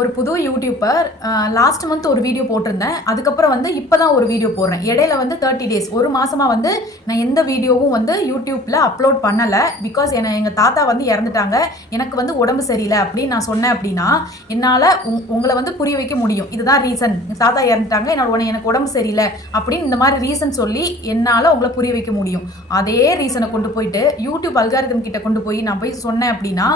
ஒரு புது YouTuber last month ஒரு வீடியோ போட்டிருந்தேன். அதுக்கப்புறம் வந்து இப்போ தான் ஒரு வீடியோ போடுறேன். இடையில வந்து 30 டேஸ் ஒரு மாசமா வந்து நான் எந்த வீடியோவும் வந்து யூடியூப்ல அப்லோட் பண்ணல. பிகாஸ் எங்க தாத்தா வந்து இறந்துட்டாங்க. எனக்கு வந்து உடம்பு சரியில்லை அப்படின்னு நான் சொன்னேன் அப்படின்னா, என்னால உங்கள வந்து புரிய வைக்க முடியும். இதுதான் ரீசன். தாத்தா இறந்துட்டாங்க. எனக்கு உடம்பு சரியில்லை அப்படின்னு இந்த மாதிரி ரீசன் சொல்லி என்னால உங்கள புரிய வைக்க முடியும். அதே ரீசனை கொண்டு போயிட்டு யூடியூப் அல்காரிதம் கிட்ட கொண்டு போய் நான் போய் சொன்னேன் அப்படின்னா,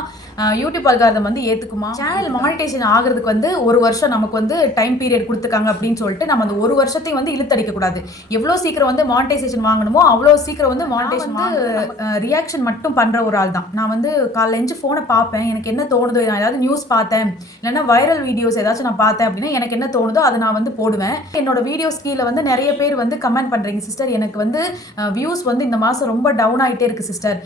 யூடியூப் அல்காரிதம் வந்து ஏத்துக்குமா? சேனல் மானிட்டைசேஷன் ஆகிறதுக்கு வந்து ஒரு வருஷம் நமக்கு வந்து டைம் பீரியட் கொடுத்துருக்காங்க அப்படின்னு சொல்லிட்டு நம்ம அந்த ஒரு வருஷத்தையும் வந்து இழுத்தடிக்க கூடாது. எவ்வளோ சீக்கிரம் வந்து மானிட்டைசேஷன் வாங்கணுமோ அவ்வளோ சீக்கிரம் வந்து மானிட்டைசேஷன் வந்து ரியாக்ஷன் மட்டும் பண்ற ஒரு ஆள் தான். நான் வந்து காலைல எஞ்சி ஃபோனை பார்ப்பேன். எனக்கு என்ன தோணுதோ, நான் ஏதாவது நியூஸ் பார்த்தேன் இல்லைன்னா வைரல் வீடியோஸ் ஏதாச்சும் நான் பார்த்தேன் அப்படின்னா எனக்கு என்ன தோணுதோ அதை நான் வந்து போடுவேன். என்னோட வீடியோஸ் கீழே வந்து நிறைய பேர் வந்து கமெண்ட் பண்றீங்க, சிஸ்டர் எனக்கு வந்து வியூஸ் வந்து இந்த மாதம் ரொம்ப டவுன் ஆகிட்டே இருக்கு சிஸ்டர்,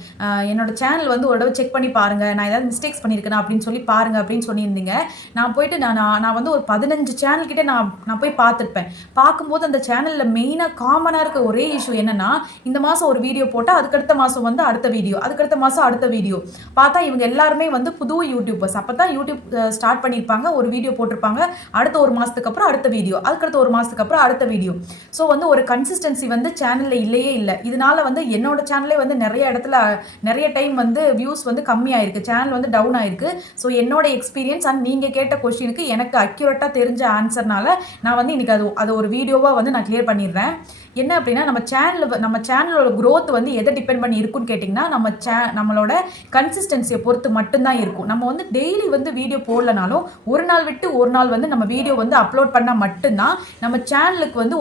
என்னோட சேனல் வந்து ஒரு தடவை செக் பண்ணி பாருங்க, நான் ஏதாவது மிஸ்டேக்ஸ் பண்ணியிருக்கேன் அப்படின்னு சொல்லி பாருங்க அப்படின்னு சொல்லியிருந்தீங்க. நான் போயிட்டு நான் வந்து ஒரு 15 சேனல் கிட்டே நான் போய் பார்த்துருப்பேன். பார்க்கும்போது அந்த சேனலில் மெயினாக காமனாக இருக்க ஒரே இஷ்யூ என்னன்னா, இந்த மாதம் ஒரு வீடியோ போட்டால் அதுக்கடுத்த மாதம் வந்து அடுத்த வீடியோ, அதுக்கடுத்த மாதம் அடுத்த வீடியோ. பார்த்தா இவங்க எல்லாருமே வந்து புது யூடியூபர்ஸ். அப்போ தான் யூடியூப் ஸ்டார்ட் பண்ணியிருப்பாங்க, ஒரு வீடியோ போட்டிருப்பாங்க, அடுத்த ஒரு மாதத்துக்கு அப்புறம் அடுத்த வீடியோ, அதுக்கடுத்த ஒரு மாதத்துக்கு அப்புறம் அடுத்த வீடியோ. ஸோ வந்து ஒரு கன்சிஸ்டன்சி வந்து சேனலில் இல்லையே இல்லை. இதனால வந்து என்னோட சேனலே வந்து நிறைய இடத்துல நிறைய டைம் வந்து வியூஸ் வந்து கம்மியாயிருக்கு, சேனல் வந்து டவுன் ஆயிருக்கு. ஸோ என்னோட எக்ஸ்பீரியன்ஸ் அண்ட் நீங்கள் கேட்ட கொஸ்டினுக்கு எனக்கு அக்யூரேட்டாக தெரிஞ்ச ஆன்சர்னால நான் வந்து இன்னைக்கு அது ஒரு வீடியோவாக வந்து நான் கிளியர் பண்ணிடுறேன். என்ன அப்படின்னா, நம்ம சேனலோட growth வந்து எதை டிபெண்ட் பண்ணி இருக்குன்னு கேட்டிங்கன்னா, நம்மளோட கன்சிஸ்டன்சியை பொறுத்து மட்டும்தான் இருக்கும். நம்ம வந்து டெய்லி வந்து வீடியோ போடலனாலும் ஒரு நாள் விட்டு ஒரு நாள் வந்து நம்ம வீடியோ வந்து அப்லோட் பண்ணால் மட்டும்தான் நம்ம சேனலுக்கு வந்து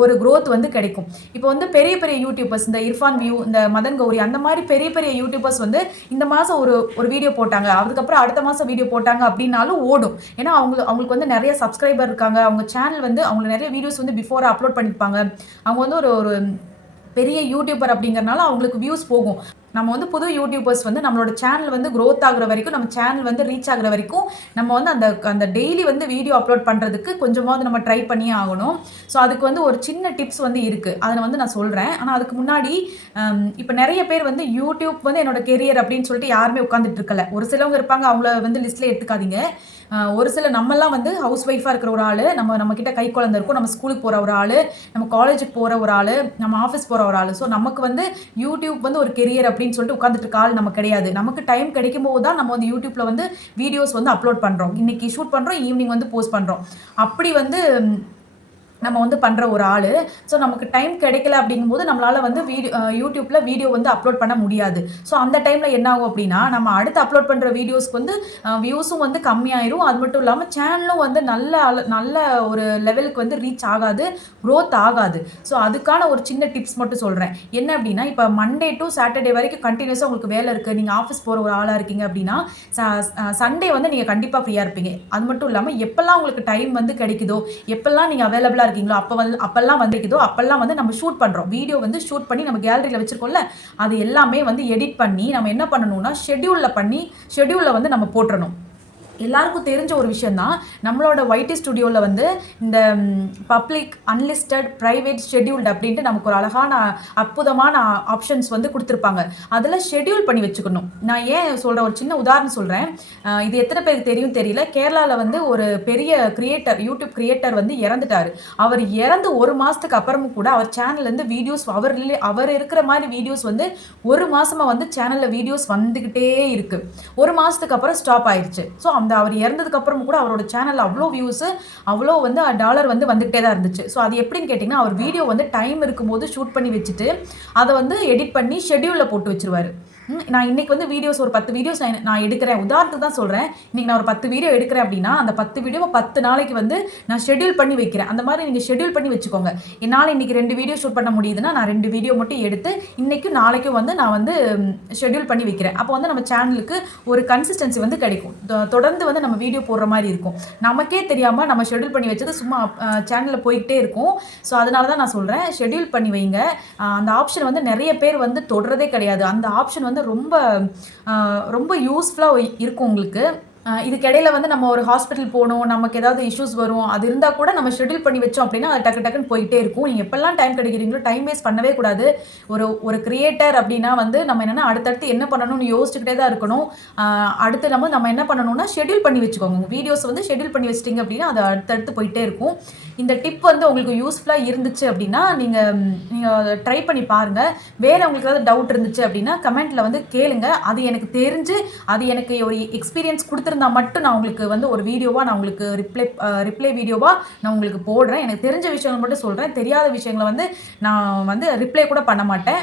ஒரு growth வந்து கிடைக்கும். இப்போ வந்து பெரிய பெரிய யூடியூபர்ஸ், இந்த இர்ஃபான் வியூ, இந்த மதன் கௌரி, அந்த மாதிரி பெரிய பெரிய யூடியூபர்ஸ் வந்து இந்த மாதம் ஒரு வீடியோ போட்டாங்க, அதுக்கப்புறம் அடுத்த மாதம் வீடியோ போட்டாங்க அப்படின்னாலும் ஓடும். ஏன்னா அவங்களுக்கு வந்து நிறைய சப்ஸ்கிரைபர் இருக்காங்க, அவங்க சேனல் வந்து அவங்களுக்கு நிறைய வீடியோஸ் வந்து பிஃபோராக அப்லோட் பண்ணியிருப்பாங்க, அவங்க வந்து ஒரு பெரிய யூடியூபர் அப்படிங்கறனால அவங்களுக்கு வியூஸ் போகும். நம்ம வந்து புது யூடியூபர்ஸ் வந்து நம்மளோட சேனல் வந்து growth ஆகுற வரைக்கும், நம்ம சேனல் வந்து ரீச் ஆகுற வரைக்கும் நம்ம வந்து அந்த டெய்லி வந்து வீடியோ அப்லோட் பண்ணுறதுக்கு கொஞ்சமாவது நம்ம ட்ரை பண்ணியே ஆகணும். ஸோ அதுக்கு வந்து ஒரு சின்ன டிப்ஸ் வந்து இருக்குது, அதை வந்து நான் சொல்கிறேன். ஆனால் அதுக்கு முன்னாடி இப்போ நிறைய பேர் வந்து யூடியூப் வந்து என்னோட கெரியர் அப்படின்னு சொல்லிட்டு யாருமே உட்காந்துட்டு இருக்கல. ஒரு சிலவங்க இருப்பாங்க, அவங்கள வந்து லிஸ்ட்டில் எடுத்துக்காதீங்க. ஒரு சில நம்மலாம் வந்து ஹவுஸ் ஒய்ஃபாக இருக்கிற ஒரு ஆள், நம்ம கிட்ட கை குழந்தை இருக்கும், நம்ம ஸ்கூலுக்கு போகிற ஒரு ஆள், நம்ம காலேஜுக்கு போகிற ஒரு ஆள், நம்ம ஆஃபீஸ் போகிற ஒரு ஆள். ஸோ நமக்கு வந்து யூடியூப் வந்து ஒரு கெரியர் அப்படின்னு சொல்லிட்டு உட்காந்துட்டு இருக்க ஆள் நம்ம கிடையாது. நமக்கு டைம் கிடைக்கும் போது தான் நம்ம வந்து யூடியூப்ல வந்து வீடியோஸ் வந்து அப்லோட் பண்ணுறோம். இன்னைக்கு ஷூட் பண்ணுறோம், ஈவினிங் வந்து போஸ்ட் பண்ணுறோம். அப்படி வந்து நம்ம வந்து பண்ணுற ஒரு ஆள். ஸோ நமக்கு டைம் கிடைக்கல அப்படிங்கும்போது நம்மளால் வந்து யூடியூப்பில் வீடியோ வந்து அப்லோட் பண்ண முடியாது. ஸோ அந்த டைமில் என்ன ஆகும் அப்படின்னா, நம்ம அடுத்து அப்லோட் பண்ணுற வீடியோஸ்க்கு வந்து வியூஸும் வந்து கம்மியாயிரும். அது மட்டும் இல்லாமல் சேனலும் வந்து நல்ல ஒரு லெவலுக்கு வந்து ரீச் ஆகாது, க்ரோத் ஆகாது. ஸோ அதுக்கான ஒரு சின்ன டிப்ஸ் மட்டும் சொல்கிறேன். என்ன அப்படின்னா, இப்போ மண்டே டு சாட்டர்டே வரைக்கும் கண்டினியூஸாக உங்களுக்கு வேலை இருக்குது, நீங்கள் ஆஃபீஸ் போகிற ஒரு ஆளாக இருக்கீங்க அப்படின்னா, சண்டே வந்து நீங்கள் கண்டிப்பாக ஃப்ரீயாக இருப்பீங்க. அது மட்டும் இல்லாமல் எப்போல்லாம் உங்களுக்கு டைம் வந்து கிடைக்குதோ, எப்போல்லாம் நீங்கள் அவைலபிளாக இருக்கீங்களோ அப்பெல்லாம் வந்துக்குதோ அப்பெல்லாம் வந்து நம்ம ஷூட் பண்றோம். வீடியோ வந்து ஷூட் பண்ணி நம்ம கேலரியில வச்சிருக்கோம்ல, அது எல்லாமே வந்து எடிட் பண்ணி நம்ம என்ன பண்ணணும்னா ஷெட்யூல்ல வந்து நம்ம போட்டுறணும். எல்லாருக்கும் தெரிஞ்ச ஒரு விஷயம் தான், நம்மளோட YT ஸ்டுடியோவில் வந்து இந்த பப்ளிக், அன்லிஸ்டட், ப்ரைவேட், ஷெட்யூல்டு அப்படின்ட்டு நமக்கு ஒரு அழகான அற்புதமான ஆப்ஷன்ஸ் வந்து கொடுத்துருப்பாங்க. அதில் ஷெட்யூல் பண்ணி வச்சுக்கணும். நான் ஏன் சொல்கிறேன், ஒரு சின்ன உதாரணம் சொல்கிறேன். இது எத்தனை பேருக்கு தெரியும் தெரியல. கேரளாவில் வந்து ஒரு பெரிய யூடியூப் கிரியேட்டர் வந்து இறந்துட்டார். அவர் இறந்து ஒரு மாதத்துக்கு அப்புறமும் கூட அவர் சேனல்லேருந்து வீடியோஸ், அவர் இருக்கிற மாதிரி வீடியோஸ் வந்து ஒரு மாதமாக வந்து சேனலில் வீடியோஸ் வந்துக்கிட்டே இருக்குது. ஒரு மாதத்துக்கு அப்புறம் ஸ்டாப் ஆயிடுச்சு. ஸோ அவர் இறந்ததுக்கு அப்புறம் கூட அவரோட சேனல் அவ்வளோ வியூஸ், அவ்வளோ வந்து டாலர் வந்து வந்துகிட்டே தான் இருந்துச்சு. ஸோ அது எப்படின்னு கேட்டிங்கன்னா, அவர் வீடியோ வந்து டைம் இருக்கும்போது ஷூட் பண்ணி வச்சுட்டு அதை வந்து எடிட் பண்ணி ஷெட்யூலில் போட்டு வச்சிருவாரு. நான் இன்னைக்கு வந்து வீடியோஸ் ஒரு 10 வீடியோஸ் நான் எடுக்கிறேன், உதாரணத்துக்கு தான் சொல்கிறேன். இன்னைக்கு நான் ஒரு 10 வீடியோ எடுக்கிறேன் அப்படின்னா, அந்த 10 வீடியோவை 10 நாளைக்கு வந்து நான் ஷெட்யூல் பண்ணி வைக்கிறேன். அந்த மாதிரி நீங்கள் ஷெட்யூல் பண்ணி வச்சுக்கோங்க. என்னால் இன்னைக்கு 2 வீடியோ ஷூட் பண்ண முடியுதுன்னா, நான் 2 வீடியோ மட்டும் எடுத்து இன்னைக்கும் நாளைக்கும் வந்து நான் வந்து ஷெட்யூல் பண்ணி வைக்கிறேன். அப்போ வந்து நம்ம சேனலுக்கு ஒரு கன்சிஸ்டன்சி வந்து கிடைக்கும். தொடர்ந்து வந்து நம்ம வீடியோ போடுற மாதிரி இருக்கும். நமக்கே தெரியாமல் நம்ம ஷெட்யூல் பண்ணி வச்சது சும்மா சேனலில் போய்கிட்டே இருக்கும். ஸோ அதனால தான் நான் சொல்கிறேன், ஷெட்யூல் பண்ணி வைங்க. அந்த ஆப்ஷன் வந்து நிறைய பேர் வந்து தொடுறதே கிடையாது. அந்த ஆப்ஷன் வந்து ரொம்ப ரொம்ப யூஸ்ஃபுல்லாக இருக்கும் உங்களுக்கு. இதுக்கிடையில வந்து நம்ம ஒரு ஹாஸ்பிட்டல் போகணும், நமக்கு ஏதாவது இஷ்யூஸ் வரும். அது இருந்தா கூட நம்ம ஷெட்யூல் பண்ணி வச்சோம் அப்படின்னா, அது டக்கு டக்குன்னு போயிட்டே இருக்கும். நீங்க எப்பலாம் டைம் கிடைக்கிறீங்களோ, டைம் வேஸ்ட் பண்ணவே கூடாது. ஒரு ஒரு கிரியேட்டர் அப்படின்னா வந்து நம்ம என்னன்னா அடுத்தடுத்து என்ன பண்ணணும்னு யோசிச்சுக்கிட்டே தான் இருக்கணும். அ அடுத்து நம்ம என்ன பண்ணணும்னா, ஷெட்யூல் பண்ணி வச்சுக்கோங்க. உங்க வீடியோஸ் வந்து ஷெட்யூல் பண்ணி வச்சுட்டீங்க அப்படின்னா, அது அடுத்தடுத்து போயிட்டே இருக்கும். இந்த டிப் வந்து உங்களுக்கு யூஸ்ஃபுல்லா இருந்துச்சு அப்படின்னா, நீங்க நீங்க ட்ரை பண்ணி பாருங்க. வேற உங்களுக்கு ஏதாவது டவுட் இருந்துச்சு அப்படின்னா, கமெண்ட்ல வந்து கேளுங்க. அது எனக்கு தெரிஞ்சு, அது எனக்கு ஒரு எக்ஸ்பீரியன்ஸ் குடுத்திருந்தா மட்டும் நான் உங்களுக்கு வந்து ஒரு வீடியோவா நான் உங்களுக்கு ரிப்ளை வீடியோவா நான் உங்களுக்கு போடுறேன். எனக்கு தெரிஞ்ச விஷயங்கள் மட்டும் சொல்றேன். தெரியாத விஷயங்கள வந்து நான் வந்து ரிப்ளை கூட பண்ண மாட்டேன்.